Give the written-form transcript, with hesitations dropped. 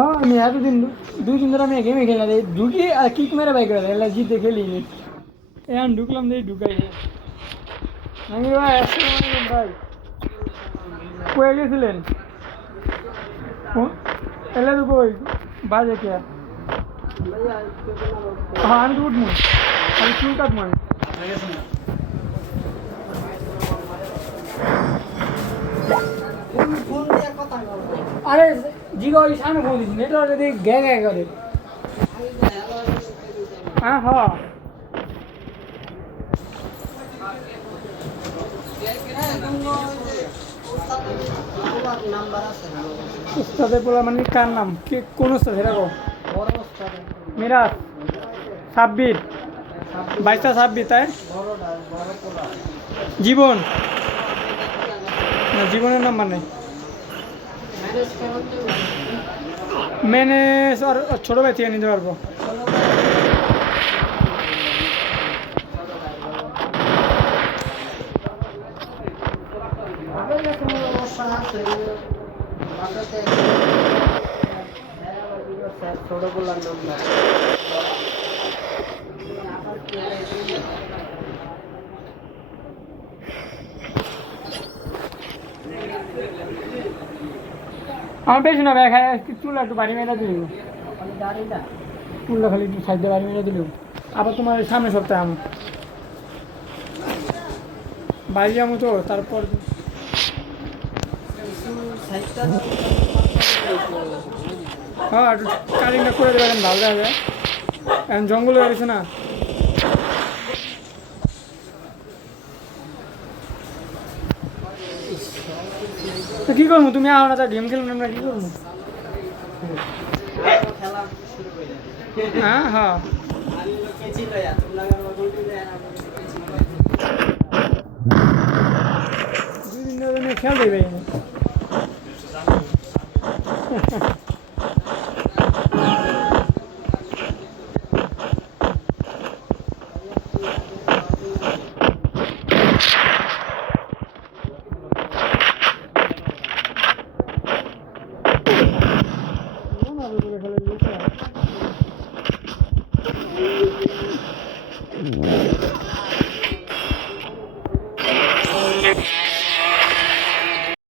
হ্যাঁ আমি এতদিন 2 দিন ধরে আমি গেমে খেলা দেয় ঢুকি আর কিক মেরে বাই করে দেয় জিতে খেলিনি এখন ঢুকলাম দিয়ে ঢুকাই আমি ভাই আসসালামু আলাইকুম ভাই কয়ে গেছিলেন এলে তো কই বাজে কে হ্যাঁ আমি তো উঠবো আমি চুল কাটবো আমি আরে জিগো ওই সামনে ফোন দিচ্ছি নেটওয়ার্ক যদি গ্যা গ্যা করে হ্যাঁ হ্যাঁ উস্তাদের বলা মানে কার নাম কে কোন উস্তাদ এরকম মিরাজ সাব্বির 22টা সাব্বির তাই জীবন না জীবনের নাম্বার নেই ম্যানেজ আর ছোটো ভাই থেকে নিতে পারবো আমার বেশি না ভাই চুলা একটু বাড়ি মেরে দিল চুলটা খালি একটু সাইডে বাড়ি মেরে দিল আবার তোমার সামনে সপ্তাহে আমি বাড়ি যাবো তো তারপর হ্যাঁ একটু কাটিংটা করে দেবেন ভালো যাবে এখন জঙ্গলে গেছে না তো কী করবো তুমি আও না তা গেম খেলবো আমরা কী করবো হ্যাঁ হ্যাঁ দুদিন ধরে খেয়াল দেবে খেলে